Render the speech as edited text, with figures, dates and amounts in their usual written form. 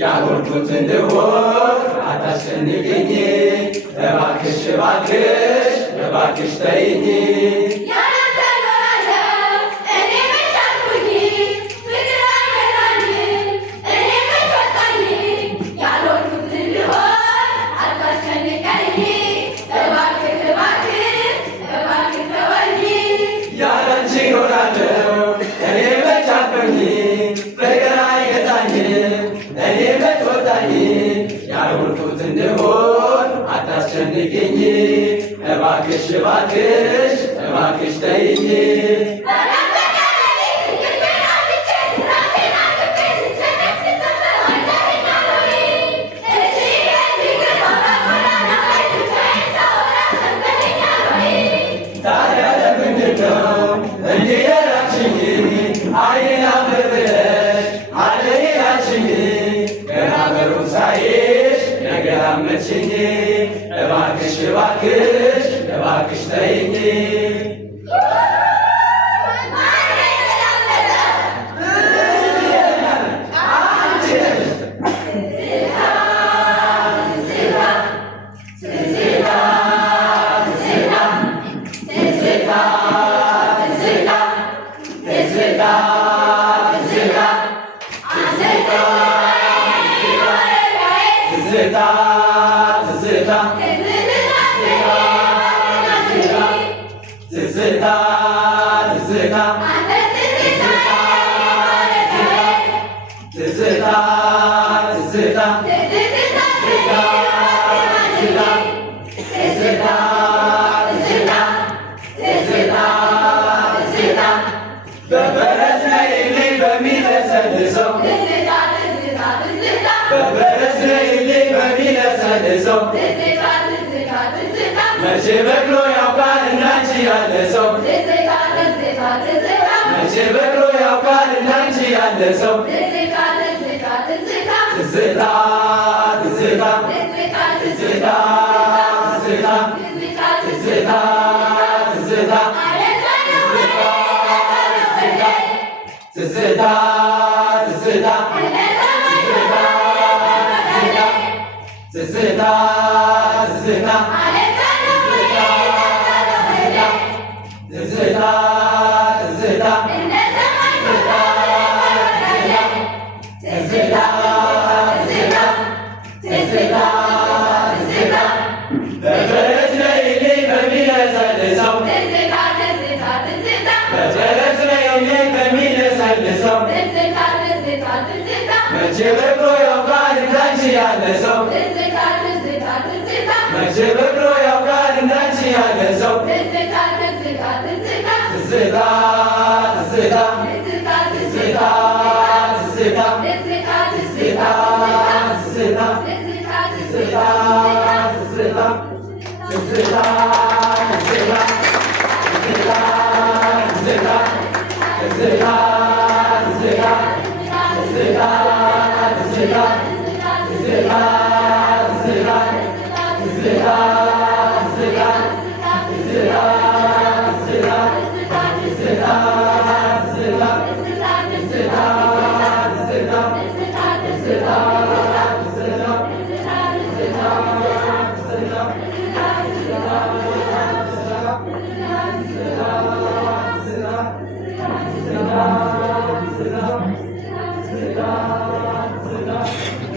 ያልሆንኩት እንድሆን አታስጨንቅኝ። እባክሽ እባክሽ እባክሽ ተይኝ። ያልሆንኩት እንድሆን አታስጨንቅኝ። እባክሽ እባክሽ እባክሽ ተይኝ። ታዲያ ለምንድነው እንዲህ የራቅሽኝ? አይኔን አብረሽ አለኝ ያልሽኝ ገና በሩቅ ሳይሽ ነገር አመችኝ። እባክሽ እባክሽ እባክሽ ተይኝ። በፈረስ ነይልኝ በሚለሰልሰው በፈረስ ነይልኝ በሚለሰልሰው መቼ በቅሎ ያውቃል እንዳንቺ ያለ ሰው መቼ በቅሎ ያውቃል እንዳንቺ ያለ ሰው ትዝታ ትዝታ ትዝታ ትዝታ ትዝታ ትዝታ ትዝታ ትዝታ ትዝታ ትዝታ ትዝታ በፈረስ ነይልኝ በሚለሰልሰው በፈረስ ነይልኝ በሚለሰልሰው መቼ በቅሎ ያውቃል እንዳንቺ ያለ ሰው መቼ በቅሎ ያውቃል እንዳንቺ ያለ ሰው ትዝታ ትዝታ ትዝታ ትዝታ ትዝታ ትዝታ Thank you.